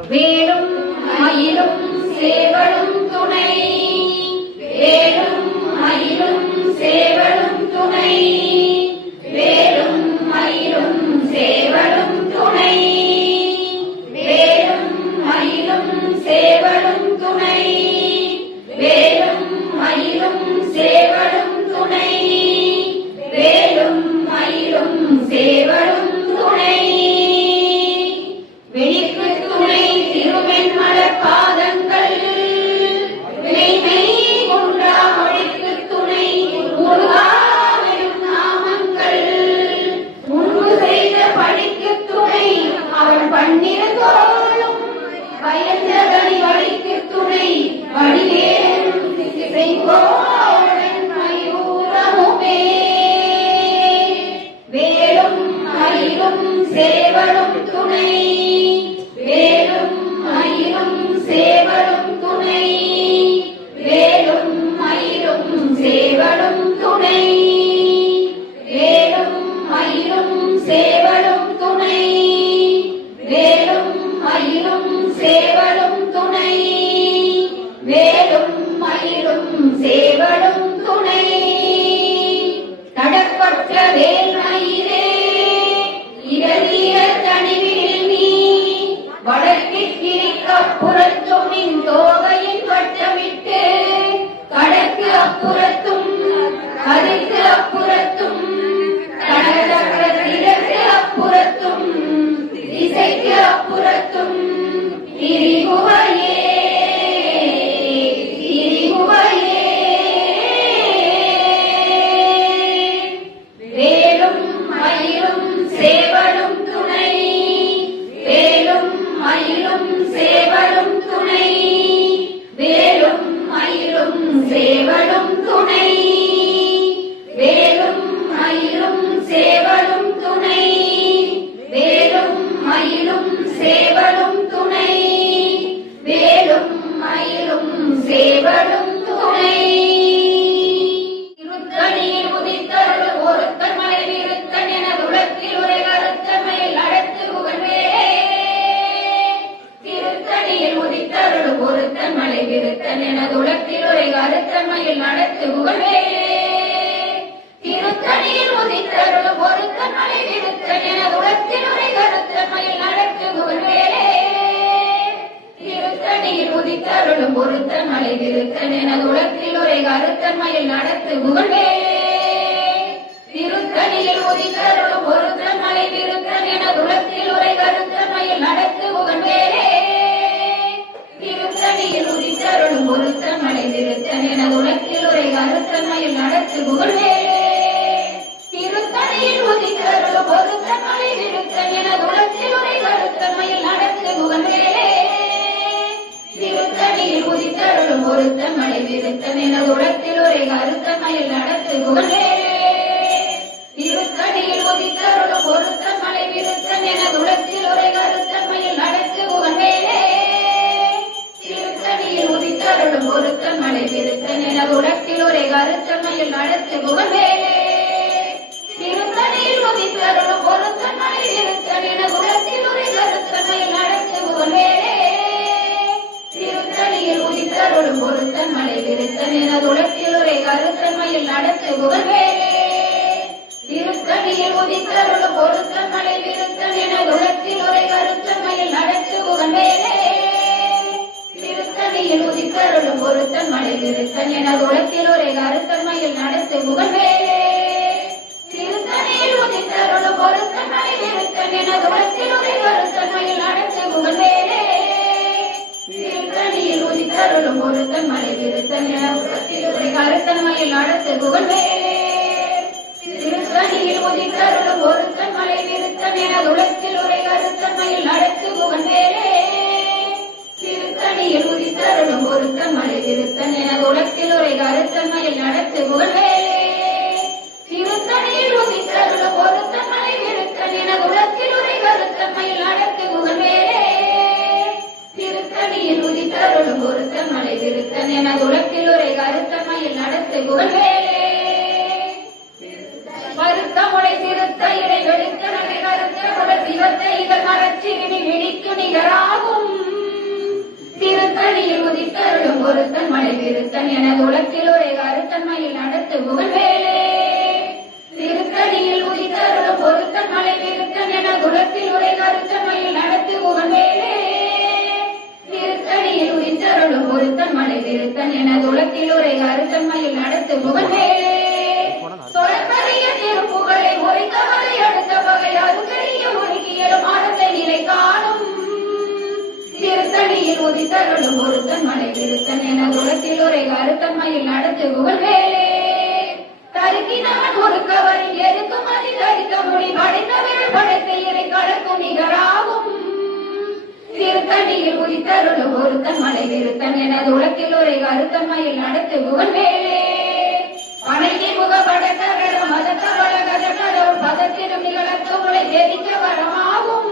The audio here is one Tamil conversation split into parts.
வேலும் மயிலும் சேவலும் துணை, வேலும் மயிலும் சேவலும் துணை, வேலும் மயிலும் சேவலும் துணை, வேலும் மயிலும் சேவலும் துணை, வேலும் மயிலும் சேவலும் துணை, வேலும் மயிலும் சேவலும் துணை. வெளிக்கு துணை திருவெண்மலர் பாதங்கள், வினைமை குன்றா மொழிக்கு துணை முருகாவின் நாமங்கள், முன்பு செய்த பணிக்கு துணை அவன் பன்னிரு தோளும், பயந்தகனி வழிக்கு துணை வடிவேலும் திசைகோடன் மயூரமுமே. வேலும் மயிலும் சேவலும் துணை, வேலும் மயிலும் சேவலும் துணை, வேலும் மயிலும் சேவலும் துணை, வேலும் மயிலும் சேவலும் துணை, வேலும் மயிலும் சேவலும் துணை, வேலும் மயிலும் சேவலும் துணை. தடப்பட்ட வேல்மயிலே இரலிய தனிவில் நீ, வடக்கிற்கு அப்புறத்தும் நின் தோகையின் வட்டமிட்டு, கடற்கு அப்புறத்தும் கதிக்கு அப்புறத்தும், கடற்கு அப்புறத்தும் திசைக்கு அப்புறத்தும் திரிகுவையே திரிகுவையே. வேலும் மயிலும் சேவலும் துணை, வேலும் மயிலும் சேவலும் துணை, வேலும் மயிலும் சேவலும் துணை, வேலும் மயிலும் சேவலும் துணை, வேலும் மயிலும் சேவலும் துணை, வேலும் மயிலும் சேவலும் துணை. திருத்தணியில் உதித்தருள் ஒருத்தன் மலை விருத்தன் என உலகில் உரை கருத்தமையில் நடத்து புகழ்வே. திருத்தணியில் உதித்தருள் ஒருத்தன் மலை விருத்தன் என உலகில் உரை கருத்தமையில் நடத்து புகழ்வே. திருத்தணியில் உதித்தருள் ஒருத்தன் மலை விருத்தன் என உலகில் உரை கருத்தமையில் நடத்து புகழ்வே. திருத்தணியில் உதித்தருளும் ஒருத்தன் மலை விருத்தன் என உலகில் உரை கருத்தமையில் நடத்து புகழ்வே. திருத்தணியில் உதித்தருளும் ஒருத்தன் மலை விருத்தன் என உலகில் உரை கருத்தமையில் நடத்து புகழ்வே. திருத்தணியில் உதித்தருளும் ஒருத்தன் மலை விருத்தன் என உலகில் உரை கருத்தமையில் நடத்து புகழ்வே. திருத்தணியில் உதித்தருளும் ஒருத்தன் மலை விருத்தன் என உலகில் உரை கருத்தமையில் நடத்து புகழ்வே. திருத்தணியில் உதித்தருளும் ஒருத்தன் மலை விருத்தன் என உலகில் உரை கருத்தமையில் நடத்து புகழ்வே. திருத்தணியில் உதித்தருளும் ஒருத்தன் மலை விருத்தன் என உலகில் உரை கருத்தமையில் நடத்து புகழ்வே. திருத்தணியில் உதித்தருளும் ஒருத்தன் மலை விருத்தன் என உலகில் உரை கருத்தமையில் நடத்து புகழ்வே. திருத்தணியில் உதித்தருளும் ஒருத்தன் மலை விருத்தன் என உலகில் உரை கருத்தமையில் நடத்து புகழ்வே. திருத்தணியில் உதித்தருளும் ஒருத்தன் மலை விருத்தன் என உலகில் உரை கருத்தமையில் நடத்து புகழ்வே. திருத்தணியில் உதித்தருளும் ஒருத்தன் மலை விருத்தன் என உலகில் உரை கருத்தமையில் நடத்து புகழ்வே. திருத்தணியில் உதித்தருளும் ஒருத்தன் மலை விருத்தன் என உலகில் உரை கருத்தமையில் நடத்து புகழ்வே. திருத்தணியில் உதித்தருளும் ஒருத்தன் மலை விருத்தன் என உலகில் உரை கருத்தமையில் நடத்து புகழ்வே. திருத்தணியில் உதித்தருளும் ஒருத்தன் மலை விருத்தன் என உலகில் உரை கருத்தமையில் நடத்து புகழ்வே. திருத்தணியில் உதித்தருளும் ஒருத்தன் மலை விருத்தன் என உலகில் உரை கருத்தமையில் நடத்து புகழ்வே. திருத்தணியில் உதித்தருளும் ஒருத்தன் மலை விருத்தன் என உலகில் உரை கருத்தமையில் நடத்து புகழ்வே. திருத்தணியில் உதித்தருளும் ஒருத்தன் மலை விருத்தன் என உலகில் உரை கருத்தமையில் நடத்து புகழ்வே. திருத்தணியில் உதித்தருளும் ஒருத்தன் மலை விருத்தன் என உலகில் உரை கருத்தமையில் நடத்து புகழ்வே. வருத்தமுடை திருத்த இடை வெளுத்த நகை கருத்த சிவத்தை இகழ் மரச்சிறுமி விழிக்கு நிகராகும். திருத்தணியில் உதித்தருளும் ஒருத்தன் மலை விருத்தன் எனது உலகில் ஒரே கருத்தன்மையில் நடத்து புகழ்வேலே. திருத்தணியில் உதித்தருளும் ஒருத்தன் மலை விருத்தன் எனது உலகில் ஒரே கருத்தன்மையில் நடத்து புகழ்வேலே. திருத்தணியில் உதித்தருளும் ஒருத்தன் மலை விருத்தன் எனது உலகில் ஒரே கருத்தன்மையில் நடத்து புகழ்வேலே. தொடர்பறிய திருப்புகழை முறைத்தவரை அடுத்த வகை அருகறிய ஒழுகியலும் ஆனந்த நிலை காணும். திருத்தணியில் உதித்தருளும் ஒருத்தன் மலை விருத்தன் எனது உலகில் ஒரே கருத்தன்மையில் நடத்து புகழ்வேலே. தருக்கினவன் ஒரு கவரில் எருக்கும் அதி தரித்த மொழி படைத்தவர்கள் படைத்த இறை கலக்கும் நிகராகும். திருத்தணியில் உதித்தருளும் ஒருத்தன் மலை விருத்தன் எனது உலகில் ஒரே கருத்தன்மையில் நடத்து புகழ்வேலே. பனையை முகப்படக்கர மதத்த வளகதோர் பதத்திலும் நிகழத்து முளை தெரிக்க வரமாகும்.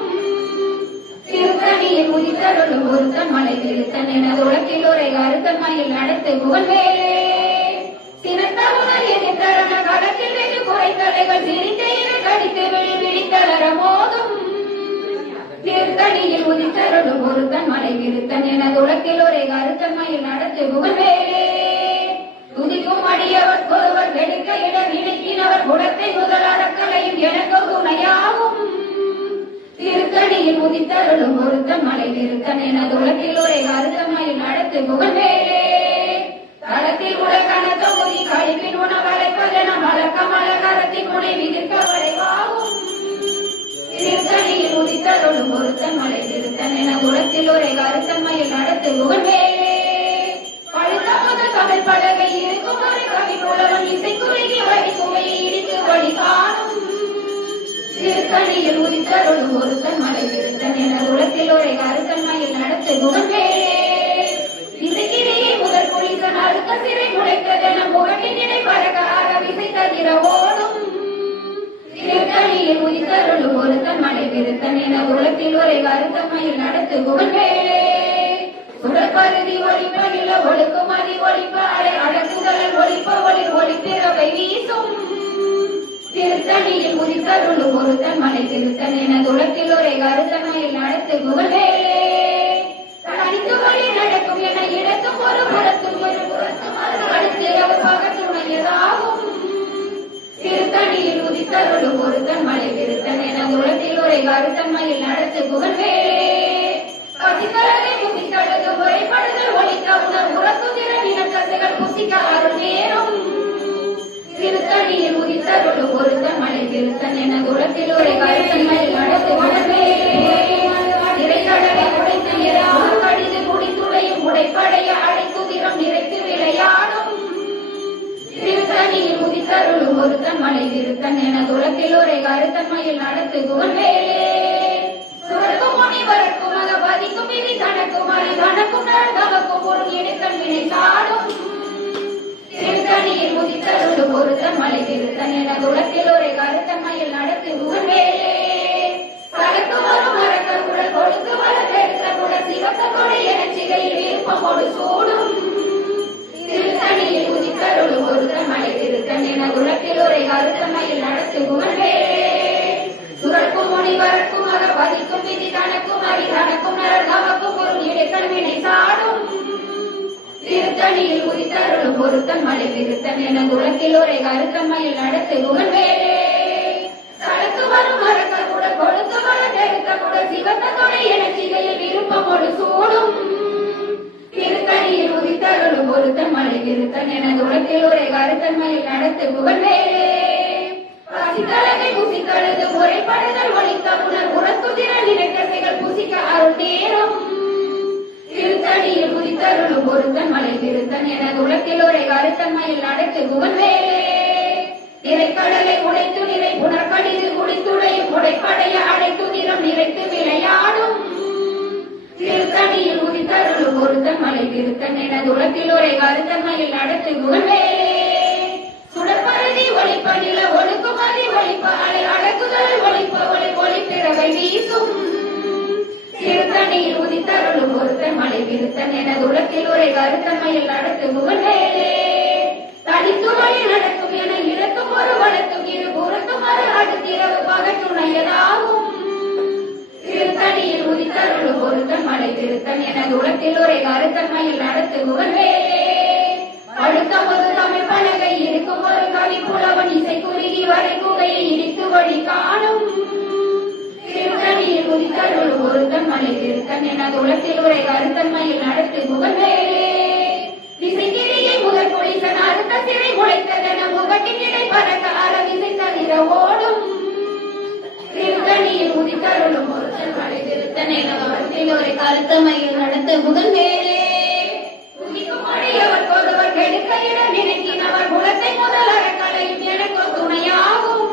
திருத்தணியில் உதித்தருளும் ஒருத்தன் மலை விருத்தன் எனது உலகில் ஒரே கருத்தன்மையில் நடத்து புகழ்வேலே. சினத்தவுணர் எதிர்த்தரண களத்தில் வெகு குறைத்தலைகள் சிரித்த இரு கடித்து விழித்தளர மோதும். திருத்தணியில் உதித்தருளும் ஒருத்தன் மலை விருத்தன் எனது உலகில் ஒரே கருத்தன்மையில் நடத்து புகழ்வேலே. துதிக்கும் அடியவர் ஒருவர் கெடுக்க இட நினைக்கினவர் குடத்தை முதல் அறக்கலையும் எனக்கு துணையாகும். திருத்தணியில் உதித்தருளும் ஒருத்தன் மலை விருத்தன் எனது உலகில் ஒரே கருத்தன்மையில் நடத்து புகழ்வேலே. தளத்தில் உலகன தொகுதி கழிப்பின் உணவழைப்பதென மலக்க மலகரத்தின் முனை விதிர்க்க வரைவாகும். திருத்தணியில் உதித்தருளும் ஒருத்தன் மலை விருத்தன் எனது உலகில் ஒரே கருத்தன்மையில் நடத்து புகழ்வேலே. பழுத்தமுத தமிழ் பலகை இருக்கும் ஒரு கவி புலவன் இசைக்குறுகி வழி குவையை இடித்து வழி காணும். திருத்தணியில் உதித்தருளும் ஒருத்தன் மலை விருத்தன் எனது உலகில் ஒரே கருத்தன்மையில் நடத்து புகழ்வேலே. இசைக்கிடையே முதல் புலிசன் அடுத்த சிறை முளைத்ததென முகட்டின் இடை பறக்காக விசை தவிர ஓடும். திருத்தணியில் உதித்தருளும் ஒருத்தன் மலை விருத்தன் எனது உலகில் ஒரே கருத்தன்மையில் நடத்து புகழ்வேலே. உடற்பருதி ஒழிப்ப நில ஒழுக்கும் அதி ஒழிப்ப அலை அடக்குதல் ஒழிப்ப ஒளி ஒளிப்பிறவை வீசும். திருத்தணியில் உதித்தருளும் ஒருத்தன் மலை விருத்தன் எனது உலகில் ஒரே கருத்தன்மையில் நடத்து புகழ்வேலே. தனித்து வழி நடக்கும் என இடத்தும் ஒரு புறத்தும் ஒரு புறத்தும் அடுத்து அவர் பகத்துணையதாகும். திருத்தணியில் உதித்தருளும் ஒருத்தன் மலை விருத்தன் எனது உலகில் ஒரே கருத்தன்மையில் நடத்து புகழ்வேலே. பசித்தலை புசித்தழுது முறைப்படுதல் ஒழித்த உணர் உறக்குதிர நிலத்தசைகள் புசிக்க அருள் நேரும். திருத்தணியில் உதித்தருளும் ஒருத்தன் மலை விருத்தன் எனது உலகில் ஒரே கருத்தன்மையில் நடத்து புகழ்வேலே. நிறைகடலை உடைத்து இறைமுக கடிது குடித்துடையும் உடைப்படைய அடைக்குதிரம் நிறைத்து விளையாடும். திருத்தணியில் உதித்தருளும் ஒருத்தன் மலை விருத்தன் எனது உலகில் ஒரே கருத்தன்மையில் நடத்து புகழ்வேலே. சுவர்க்கும் முனிவருக்கும் மக பதிக்கும் விதி தனக்கும் அறி தனக்கும் தமக்கும் பொருள் இணைத்தல் வினை சாடும். திருத்தணியில் உதித்தருளும் ஒருத்தன் மலை விருத்தன் எனது உலகில் ஒரே கருத்தன்மையில் நடத்து புகழ்வேலே. தனக்கு வரும் மரக்க குடல் கொடுத்து வர பெருத்த குடல் சிவத்த கொடை என சிகையில் விருப்பமோடு சூடும். திருத்தணியில் உதித்தருளும் ஒருத்தன் மலை விருத்தன் எனது உலகில் ஒரே கருத்தன்மையில் நடத்து புகழ்வேலே. சுரக்கும் முனிவருக்கும் மக பதிக்கும் விதி தனக்கும் அறி தனக்கும் நமக்கும் பொருள் இடைத்தல் வினை சாடும். திருத்தணியில் உதித்தருளும் ஒருத்தன் மலை விருத்தன் எனது உலகில் ஒரே கருத்தன்மையில் நடத்து புகழ்வேலே. சடக்கு வரும் மரக்க குடல் கொடுத்து வர பெருத்த குடல் சிவத்த கொடை என சிகையில் விருப்பமோடு சூடும். திருத்தணியில் உதித்தருளும் ஒருத்தன் மலை விருத்தன் எனது உலகில் ஒரே கருத்தன்மையில் நடத்து புகழ்வேலே. பசித்தலகை புசித்தழுது முறைப்படுதல் ஒழித்த உணர் உறக்குதிர நிலைத்தசைகள் புசிக்க அருள் நேரும். திருத்தணியில் உதித்தருளும் ஒருத்தன் மலை விருத்தன் எனது உலகில் ஒரே கருத்தன்மையில் நடத்து புகழ்வேலே. நிறைக்கடலை உடைத்து நிறை புனர்கடிது குடித்துடையும் உடைப்படைய அடைத்துதிரம் நிறைத்து விளையாடும். திருத்தணியில் உதித்தருளும் ஒருத்தன் மலை விருத்தன் எனது உலகில் ஒரே கருத்தன்மையில் நடத்து புகழ்வேலே. சுடற்பருதி ஒழிப்ப நில ஒழுக்கும் அதி ஒழிப்ப அலை அடக்குதல் ஒழிப்ப ஒளி ஒளிப்பிறவை வீசும். திருத்தணியில் உதித்தருளும் ஒருத்தன் மலை விருத்தன் எனது உலகில் ஒரே கருத்தன்மையில் நடத்து புகழ்வேலே. தனித்து வழி நடக்கும் என இடத்தும் ஒரு வளத்தும் இரு புறத்தும் அது அடுத்திரவு பகத்துணையதாகும். திருத்தணி திருத்தணியில் உதித்தருளும் ஒருத்தன் மலை திருத்தன் எனது உலத்தில் உரை கருத்தன்மையில் நடத்துகுவன் வேலே அடுத்தவது தமிழ் பலகை இருக்கும் ஒரு கவி புலவன் இசை குறுகி வரை குகையை இடித்து வழி காணும் திருத்தணியில் உதித்தருளும் ஒருத்தன் மலை திருத்தன் எனது உலத்தில் உரை கருத்தன்மையில் நடத்துகுவன் வேலே திசைக்கிரியை முதல் குளிசன் அறுத்த சிறை முளைத்ததென முகட்டின் இடை பறக்க அரவிசை தவிர ஓடும் திருத்தணியில் உதித்தருளும் ஒருத்தன் மலை திருத்தன் எனது உலத்தில் உரை கருத்தன்மையில் நடத்துகுவன் வேலே அவர் ஒருவர் கெடுக்க இட நினைக்கினவர் குலத்தை முதல் அறக்கலையும் எனக்கு துணையாகும்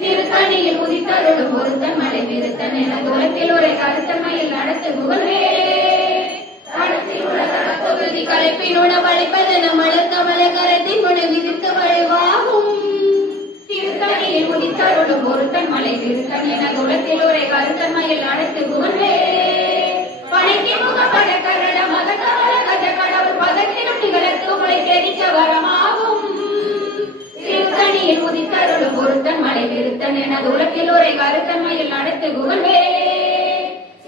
திருத்தணியில் உதித்தருளும் ஒருத்தன் மலை திருத்தன் என குலத்தில் ஒரு கருத்தன்மையில் நடத்துகுவன் தொகுதி கலைப்பின் உணவளிப்பதென மலர் கமல கரத்தின் உண விதித்து வழிவாகும் திருத்தணியில் உதித்தருளும் ஒருத்தன் மலை திருத்தன் என குலத்தில் ஒரு கருத்தன்மையில் நடத்துகுவன் பனைக்கு முகப்பட கரட மதகவல கஜ கடவுள் பதத்திலும் நிகழத்து முளை தெரிக்க வரமாகும் திருத்தணியில் உதித்தருளும் ஒருத்தன் மலை திருத்தன் என உலகில் ஒரு கருத்தன்மையில் நடத்துகுவன்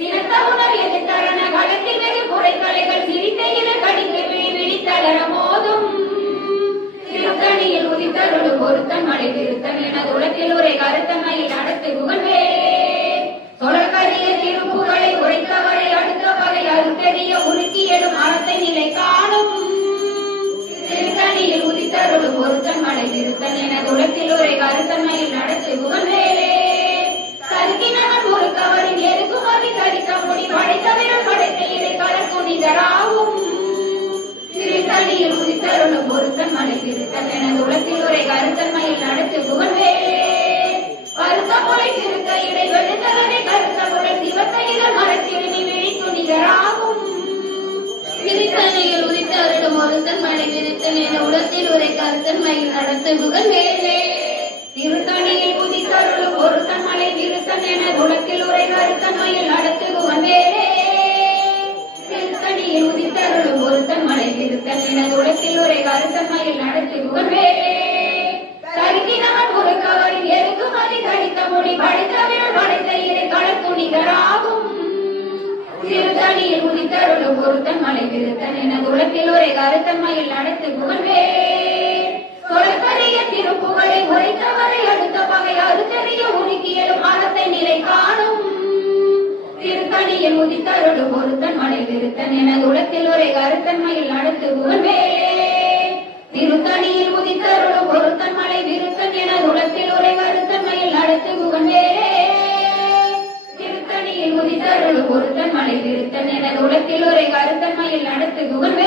சிறந்த உணர் எதிர்த்தரண களத்தில் வெகு குறைகளைகள் சிரித்த இன கடித்து விழித்தளர மோதும் திருத்தணியில் உதித்தருளும் ஒருத்தன் மலை திருத்தன் என உலகில் ஒரு கருத்தன்மையில் நடத்துகுவன் தொடர்கரிய திருப்புகளை உரைத்தவரை அடுத்த வகை அறுத்தெறிய உருக்கியலும் அறத்தை நிலை காணும் திருத்தணியில் உதித்தருளும் ஒருத்தன் மலை திருத்தன் என உலகில் ஒரு கருத்தன்மையில் நடத்துகுவன் சருக்கினவன் முறுக்கவரின் எருக்குமதி கரிக்க முடி படைத்தவிரல் படைத்த இதை கலக்கும் நிகராகும் திருத்தணியில் உதித்தருளும் ஒருத்தன் மலை திருத்தன் என உலகில் ஒரு கருத்தன்மையில் நடத்துகுவன் கருத்த முறை திருத்த இடை வெளுத்தவரை கருத்த முறை சிவத்தையில மரத்திருமி விழித்து நிகராகும் திருத்தணியில் உதித்தருளும் ஒருத்தன் மலை விருத்தன் என உலகத்தில் உரை கருத்தன்மையில் நடத்துகுவன் வேலே திருத்தணியில் உதித்தருளும் ஒருத்தன் மலை விருத்தன் என உலகத்தில் உரை கருத்தன்மையில் நடத்துகுவன் வேலே திருத்தணியில் உதித்தருளும் ஒருத்தன் மலை விருத்தன் என உலகத்தில் உரை கருத்தன்மையில் நடத்துகுவன் வேலே கருக்கினவன் முறுக்கவரின் எருக்குமதி கடித்த முடி படைத்தவிரல் படைத்த இதை களத்து நிகராகும் திருத்தணியில் உதித்தருளும் ஒருத்தன் மலை திருத்தன் என உலகில் ஒரு கருத்தன்மையில் நடத்துகுவன் தொடர்கரிய திருப்புகளை உரைத்தவரை அடுத்த பகை அறுத்தறிய உருக்கியலும் அறத்தை நிலை காணும் திருத்தணியில் உதித்தருளும் ஒருத்தன் மலை திருத்தன் என உலகில் ஒரு கருத்தன்மையில் நடத்துகுவன் திருத்தணியில் உதித்தருளும் ஒருத்தன் மலை விருத்தன் என உலகத்தில் உரை கருத்தன்மையில் நடத்துகுவன் திருத்தணியில் உதித்தருளும் ஒருத்தன் மலை விருத்தன் என உலகத்தில் உரை கருத்தன்மையில் நடத்துகுவன்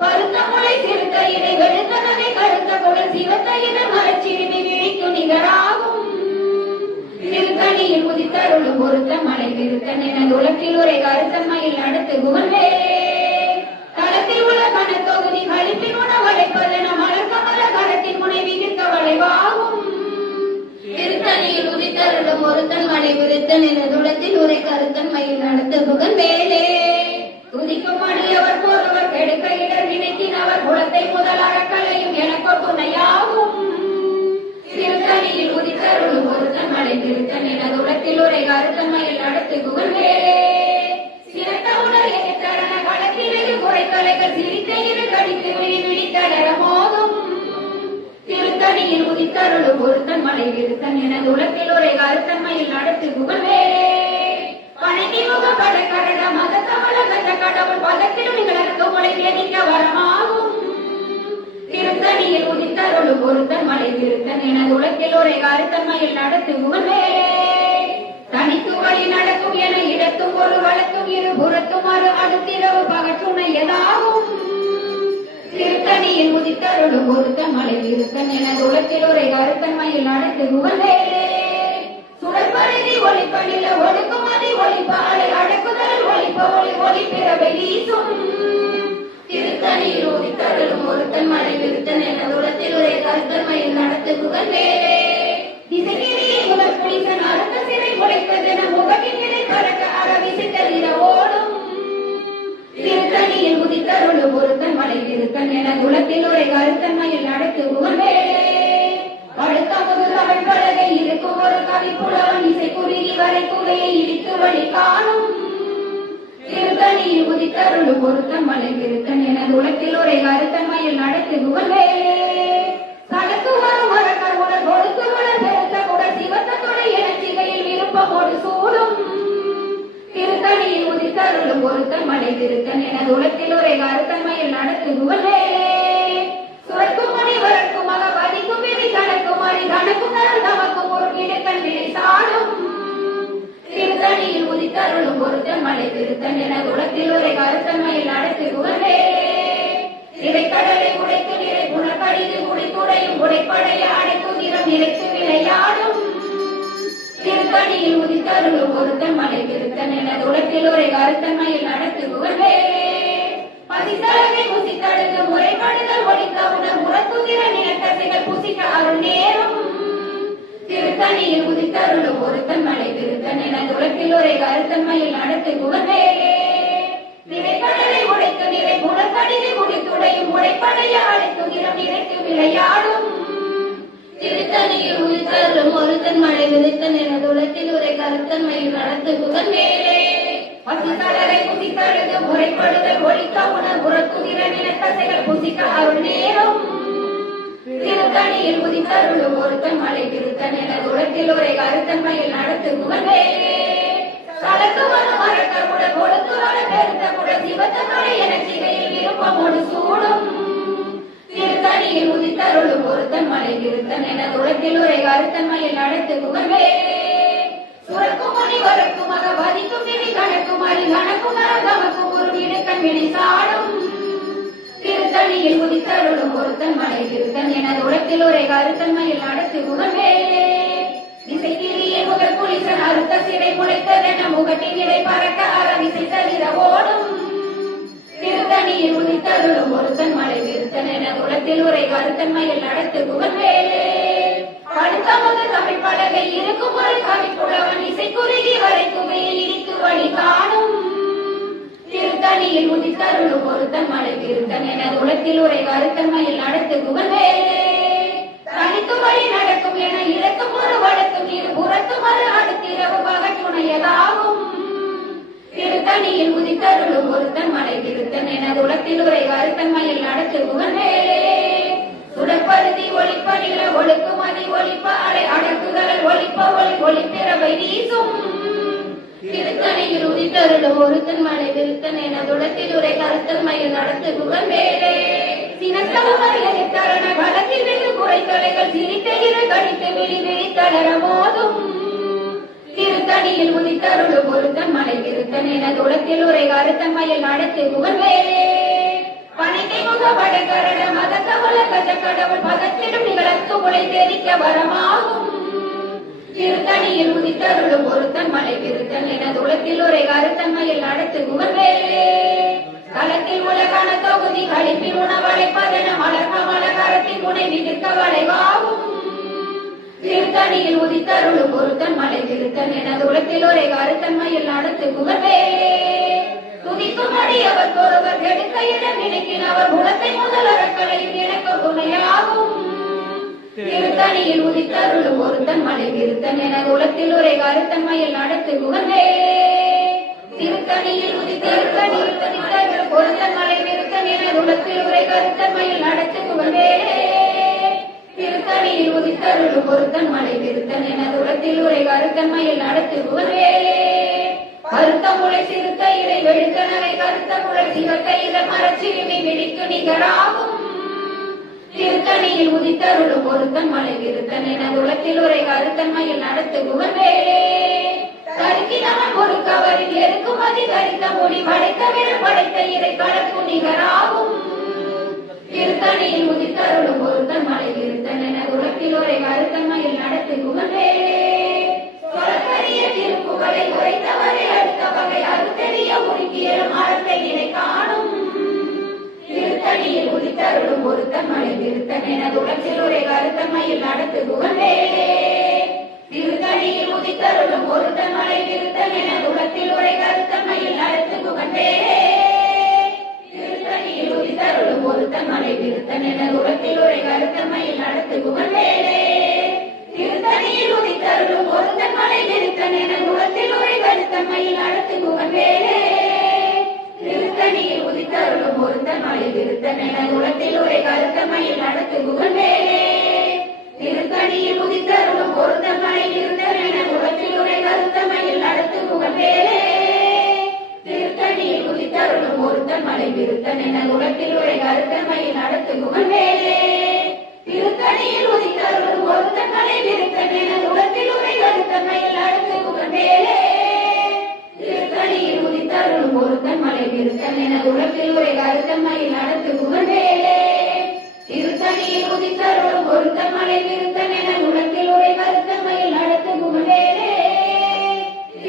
பருத்த முளை சிறுத்த இதை வெளுத்தனதை கருத்த குடல் சிவத்த இன மரச்சிறுமி விழிக்கு நிகராகும் திருத்தணியில் உதித்தருளும் ஒருத்தன் மலை விருத்தன் என உலகத்தில் உரை கருத்தன்மையில் நடத்துகுவன் களத்தில் உள்ள கணத்தொகுதி கழிப்பின் உணவழைப்பதென மலர் கமல கரத்தின் முனை விகிர்த்த வளைவாகும் திருத்தணியில் உதித்தருளும் ஒருத்தன் மலை விருத்தன் என துளத்தில் உரை கருத்தன்மையில் நடத்துகுவன் வேலே துதிக்கும் அடியவர் ஒருவர் கெடுக்க இடர் நினைத்தினவர் குலத்தை முதல் அறக்கலையும் எனக்கு துணையாகும் திருத்தணியில் உதித்தருளும் ஒருத்தன் மலை விருத்தன் என துளத்தில் உரை கருத்தன்மையில் நடத்துகுவன் வேலே சிறந்த உணர் எதிர்த்தரண களத்திலேயே குறைத்தலைகள் சிரித்த இரு கடித்து விழித்தளர மோதும் திருத்தணியில் உதித்தருளும் ஒருத்தன் மலை விருத்தன் என உலகில் ஒரு கருத்தன்மையில் நடத்துகுவன் பனைக்கு முகப்பட கரட மதத்தவள கஜ கடவுள் பதத்திலும் நிகழற்கு முளை எதிர்க்க வரமாகும் திருத்தணியில் உதித்தருளும் ஒருத்தன் மலை விருத்தன் என உலகில் ஒரு கருத்தன்மையில் நடத்துகுவன் தனித்து வழி நடக்கும் என இடத்தும் ஒரு வழக்கும் இரு புறத்தும் ஒரு அடுத்திரவு பகற்றுணையதாகும் திருத்தணியில் உதித்தருளும் ஒருத்தன் மலை விருத்தன் என உலகில் ஒரு கருத்தன்மையில் நடத்துகுவன் சுடற்பருதி ஒளிப்பணில ஒடுக்குமதி ஒளிப்பாலை அடக்குதல் ஒளிப்ப ஒளி ஒளிப்பிறவை வீசும் திருத்தணியில் உதித்தருளும் ஒருத்தன் மலை விருத்தன் என உலகத்தில் ஒரு கருத்தன்மையில் நடத்துகுவன் திசைகிரியை முதல் புலிசன் அறுத்த சிறை முளைத்ததென முகட்டின் இடை பறக்க அரவிசை தவிர ஓடும் திருத்தணியில் உதித்தருளும் ஒருத்தன் மலை விருத்தன் என உலகத்தில் ஒரு கருத்தன்மையில் நடத்துகுவன் அடுத்த முதல் தமிழ் பலகை இருக்கும் ஒரு கவி புலவன் இசை குறுகி வரை குவையை இடித்து வழி காணும் திருத்தணியில் உதித்தருளும் ஒருத்தன் மலை விருத்தன் எனது உலகத்தில் ஒரே கருத்தன்மையில் நடத்துகுவன் வேலே சடக்கு வரும் மரக்கர் உடல் கொடுத்து உடல் பெருத்த உடல் சிவத்தோட எனச்சிகையில் விருப்பமோடு சூடும் திருத்தணியில் உதித்தருளும் ஒருத்தன் மலை விருத்தன் எனது உலகத்தில் ஒரே கருத்தன்மையில் நடத்துகுவன் வேலே சுரக்கும் மணி வரக்கும் மக பதிக்கும் விதி கணக்கும் அறி கணக்கும் நமக்கும் ஒரு விடுக்கண் விடை சாடும் திருத்தணியில் உதித்தருளும் ஒருத்தன் மலை திருத்தன் என உலகத்தில் ஒரே கருத்தன்மையில் நடத்துகுவனே இடைக்கடலை உடைத்து நிறை புனர்கடிது குடித்துடையும் உடைப்படைய அடைக்கும் நிறம் நிறைத்து விளையாடும் திருத்தணியில் உதித்தருளும் ஒருத்தன் மலை திருத்தன் என உலகத்தில் ஒரே கருத்தன்மையில் நடத்துகுவனே பதித்தழகை புசித்தடுத்து முறைப்படுதல் ஒழித்த உணர் முரத்துகிற நிலத்தசைகள் புசிக்க அருள் நேரும் திருத்தணியில் உதித்தருளும் ஒருத்தன் மலை திருத்தன் என உலகத்தில் ஒரே கருத்தன்மையில் நடத்துகுவனே நிறைக்கடலை உடைத்து நிறை புனர்கடிது குடித்துடையும் உடைப்படைய அழைத்துகிறம் நிறைத்து விளையாடும் திருத்தணியில் உதித்தருளும் ஒருத்தன் மலை விருத்தன் என உலகத்தில் ஒரே கருத்தன்மையில் நடத்துகுவனே பசித்தளரை புசித்தழுது முறைப்படுதல் ஒழிக்க உணர் புறத்துகிற நிலத்தசைகள் புசிக்க அருள் நேரும் திருத்தணியில் உதித்தருளும் ஒருத்தன் மலை திருத்தன் என உலகத்தில் ஒரே கருத்தன்மையில் நடத்துகுவனே கலந்து வரும் மரக்கர் உடல் கொடுத்து வர பெருத்த குடல் சிவத்தமரை என சிகையில் விருப்பமோடு சூடும் திருத்தணியில் உதித்தருளும் ஒருத்தன் மலை திருத்தன் என உலகத்தில் ஒரே கருத்தன்மையில் நடத்துகுவனே சுரக்கும் மணி வரக்கும் மக பதிக்கும் விதி கணக்கும் அறி கணக்கும் நமக்கும் ஒரு விடுக்கண் வினை சாடும் திருத்தணியில் உதித்தருளும் ஒருத்தன் மலை திருத்தன் என உலகத்தில் ஒரே கருத்தன்மையில் நடத்துகுவனே இசை திரிய முதல் புலிசன் அறுத்த சிறை முளைத்ததென முகட்டின் இடை பறக்க அரவிசை தளிர ஓடும் திருத்தணியில் உதித்தருளும் ஒருத்தன் மலை திருத்தன் என உலகத்தில் ஒரே கருத்தன்மையில் நடத்துகுவனே படுத்த முதல் தமிழ் பலகை இருக்கும் ஒரு கவி புலவன் இசை குறுகி வரை குவையில் இடித்து வழி காணும் திருத்தணியில் உதித்தருளும் ஒருத்தன் மலை திருத்தன் என உலகத்தில் ஒரே கருத்தன்மையில் நடத்துகுவனே தனித்து வழி நடக்கும் என இறக்கும் ஒரு வழக்கும் இரு புறத்து மறு அடுத்திரவு பகட்டுணையதாகும் திருத்தணியில் உதித்தருளும் ஒருத்தன் மலை திருத்தன் என உலகத்தில் ஒரே கருத்தன்மையில் நடத்துகுவனே சுடற்பருதி ஒளிப்படில ஒழுக்குமதி ஒளிப்ப அலை அடக்குதல் ஒளிப்ப ஒளி ஒளிப்பிறவை வீசும் திருத்தணியில் உதித்தருளும் ஒருத்தன் மலை திருத்தன் என உலகத்தில் ஒரே கருத்தன்மையில் நடத்துகுவனே சினத்தவமறியத்தரண வளத்தில் வெகு குறைத்தலைகள் சிரித்த இரு கடித்து விழி விழித்தளர மோதும் திருத்தணியில் உதித்தருளும் ஒருத்தன் மலை திருத்தன் என உலகத்தில் ஒரே கருத்தன்மையில் நடத்துகுவனே பனைத்தை முக வடகரட மதத்தவள கஜ கடவுள் பதத்திடும் நிகழத்து உலை தெரிக்க வரமாகும் திருத்தணியில் உதித்தருளும் ஒருத்தன் மலை திருத்தன் என உலகத்தில் ஒரே கருத்தன்மையில் நடத்துகுவனே களத்தில் உலகான தொகுதி கழிப்பில் உணவழைப்பதென மலர்க மலகரத்தின் முனை விதிர்க்க வளைவாகும் திருத்தணியில் உதித்தருளும் ஒருத்தன் மலை திருத்தன் என உலகத்தில் ஒரே கருத்தன்மையில் நடத்துகுவனே துதிக்கும் அடியவர் ஒருவர் எடுக்க இடம் நினைக்கினவர் குலத்தை முதல் அறக்கலையும் எனக்கு துணையாகும் திருத்தணியில் உதித்தருளும் ஒருத்தன் மலை திருத்தன் என உலகத்தில் ஒரே கருத்தன்மையில் நடத்துகுவனே திருத்தணியில் உதித்தருளும் ஒருத்தன் மலை திருத்தன் என உலகத்தில் ஒரே கருத்தன்மையில் நடத்துகுவனே திருத்தணியில் உதித்தருளும் ஒருத்தன் மலை திருத்தன் என உலகத்தில் ஒரே கருத்தன்மையில் நடத்துகுவனே கருத்த முளை சிறுத்த இறை வெளுத்த நகை கருத்த முளை சிவத்த இதழ் மரச்சிறுமி விழிக்கு நிகராகும் திருத்தணியில் உதித்தருளும் ஒருத்தன் மலை திருத்தன் என உலகத்தில் ஒரே கருத்தன்மையில் நடத்துகுவனே கருக்கினவன் ஒரு கவரில் எருக்குமதி தரித்த மொழி படைத்த விரல் படைத்த இறை கலக்கு நிகராகும் திருத்தணியில் உதித்தருளும் ஒருத்தன் மலை திருத்தன் என உலகத்தில் ஒரே கருத்தன்மையில் நடத்துகுவனே சொலக்கரிய திருப்புகளை உரைத்தவரை அடுத்த வகை அறுத்தெறிய உருக்கியலும் அறத்தை நிலை காணும் திருத்தணியில் உதித்தருளும் ஒருத்தன் மலை திருத்தன் என உலகத்தில் ஒரே கருத்தன்மையில் நடத்துகுவனே திருத்தணியில் உதித்தருளும் ஒருத்தன் மலை திருத்தன் என உலகத்தில் ஒரே கருத்தன்மையில் நடத்துகுவனே திருத்தணியில் உதித்தருளும் ஒருத்தன் மலை திருத்தன் என உலகத்தில் ஒரே கருத்தன்மையில் நடத்துகுவனே விருத்தன் என குலத்தில் உரை கருத்தமையில் நடத்து புகழ்வேலே திருத்தணியில் உதித்தருளும் பொருத்தன் மலை விருத்தன் என குலத்தில் உரை கருத்தமையில் நடத்து புகழ்வேலே திருத்தணியில் உதித்தருளும் பொருத்தன் மலை விருத்தன் என குலத்தில் உரை கருத்தமையில் நடத்து புகழ்வேலே திருத்தணியில் உதித்தருளும் பொருத்தன் மலை விருத்தன் என குலத்தில் உரை கருத்தமையில் நடத்து புகழ்வேலே திருத்தணியில் உதித்தருளும் பொருத்தன் மலை விருத்தன் என குலத்தில் உரை கருத்தமையில் நடத்து புகழ்வேலே திருத்தணியில் உதித்தருளும் பொருத்தன் மலை விருத்தன் என குலத்தில் உரை கருத்தமையில் நடத்து புகழ்வேலே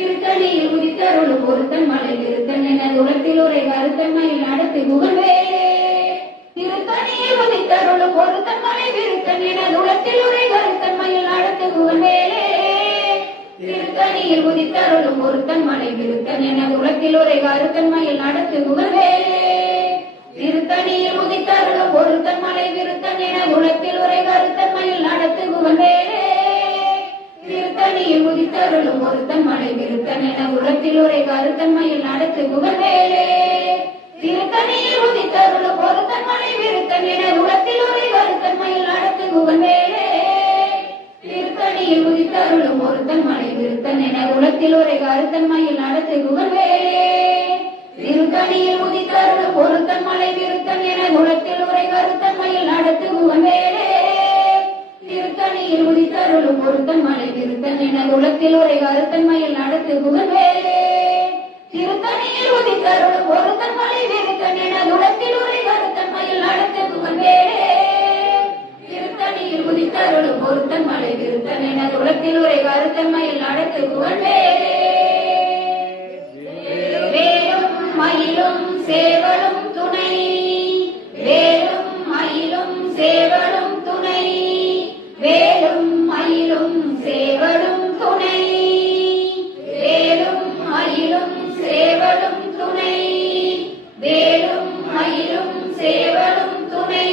திருத்தணியில் உதித்தருளும் பொருத்தன் மலை விருத்தன் என குலத்தில் உரை கருத்தமையில் நடத்து புகழ்வேலே திருத்தணியில் உதித்தருளும் பொருத்தன் மலை விருத்தன் என குலத்தில் உரை கருத்தமையில் நடத்து புகழ்வேலே திருத்தணியில் உதித்தருளும் பொருத்தன் மலை விருத்தன் என குலத்தில் உரை கருத்தமையில் நடத்து புகழ்வேலே திருத்தணியில் உதித்தருளும் பொருத்தன் மலை விருத்தன் என குலத்தில் உரை கருத்தமையில் நடத்து புகழ்வேலே திருத்தணியில் உதித்தருளும் பொருத்தன் மலை விருத்தன் என குலத்தில் உரை கருத்தமையில் நடத்து புகழ்வேலே திருத்தணியில் உதித்தருளும் பொருத்தன் மலை விருத்தன் என குலத்தில் உரை கருத்தமையில் நடத்து புகழ்வேலே திருத்தணியில் உதித்தருளும் பொருத்தன் மலை விருத்தன் என குலத்தில் உரை கருத்தமையில் நடத்து புகழ்வேலே திருத்தணியில் உதித்தருளும் பொருத்தன் மலை விருத்தன் என குலத்தில் உரை கருத்தமையில் நடத்து புகழ்வேலே திருத்தணியில் உதித்தருளும் பொருத்தன் மலை விருத்தன் என குலத்தில் உரை கருத்தமையில் நடத்து புகழ்வேலே திருத்தணியில் உதித்தருளும் பொருத்தன் மலை விருத்தன் என குலத்தில் உரை கருத்தமையில் நடத்து புகழ்வேலே திருத்தணியில் உதித்தருளும் பொருத்தன் மலை விருத்தன் என குலத்தில் உரை கருத்தமையில் நடத்து புகழ்வேலே வேலும் மயிலும் சேவலும் துணை வேலும் மயிலும் சேவலும் துணை வேலும் மயிலும் சேவலும் துணை வேலும் மயிலும் சேவலும் துணை வேலும் மயிலும் சேவலும் துணை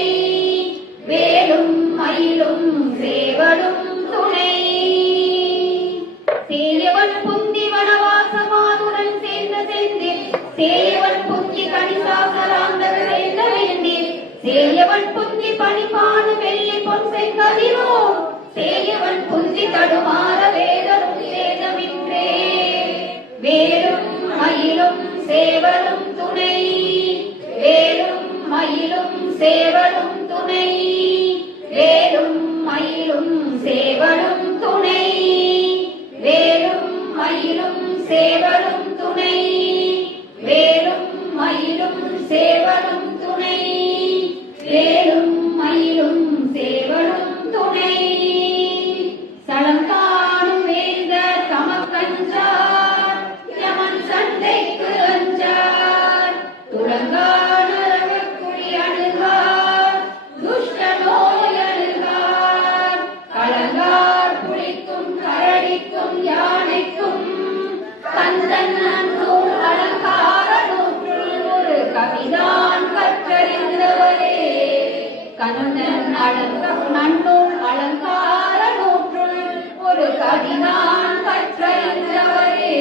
வேலும் மயிலும் சேவலும் துணை சேயவன் புந்தி வனவாசமானுடன் சேர்ந்த செந்தில் சேயவன் புந்தி கணிசாசராந்தர் சேர்ந்த வேண்டில் சேயவன் புந்தி பணிப்பான வெள்ளி பொன் செங்கதிரோ சேயவன் புந்தி தடுமாற வேதரும் சேதமின்றே வேலும் மயிலும் சேவலும் துணை வேலும் மயிலும் சேவலும் துணை வேலும் மயிலும் சேவலும் துணை வேலும் மயிலும் சேவலும் துணை வேலும் மயிலும் சேவலும் துணை வேலும் மயிலும் சேவலும் துணை சலங்காணும் வேந்த தமக்கஞ்சார் யமன் சண்டைக்கு அஞ்சார் துலங்கான குழி அணுகார் துஷ்ட நோய் அணுகார் கலங்கார் புலிக்கும் கரடிக்கும் யானைக்கும் கந்தன் நன்னூல் அலங்கார நூற்றுள் ஒரு கவிதான் கற்றறிந்தவரே கந்தன் நன்னூல் அலங்கார நூற்றுள் ஒரு கவிதான் கற்றறிந்தவரே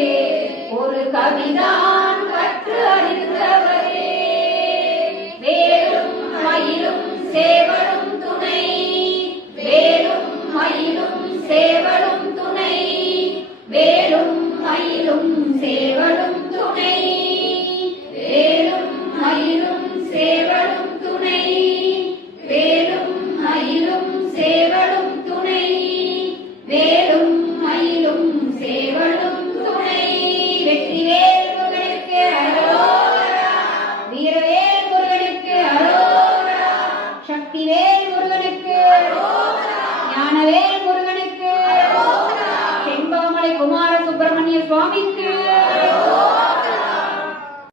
ஒரு கவிதான் கற்று அறிந்தவரே வேலும் மயிலும் சேவலும் துணை வேலும் மயிலும் சேவலும் துணை வேலும் மயிலும் சேவலும் துணை வேலும் மயிலும் சேவலும் துணை வேலும் மயிலும் சேவலும் துணை வேலும் மயிலும் சேவலும் துணை வெற்றிவேல் முருகனுக்கு அரோகரா வீரவேல் முருகனுக்கு அரோகரா சக்திவேல் முருகனுக்கு அரோகரா ஞானவேல்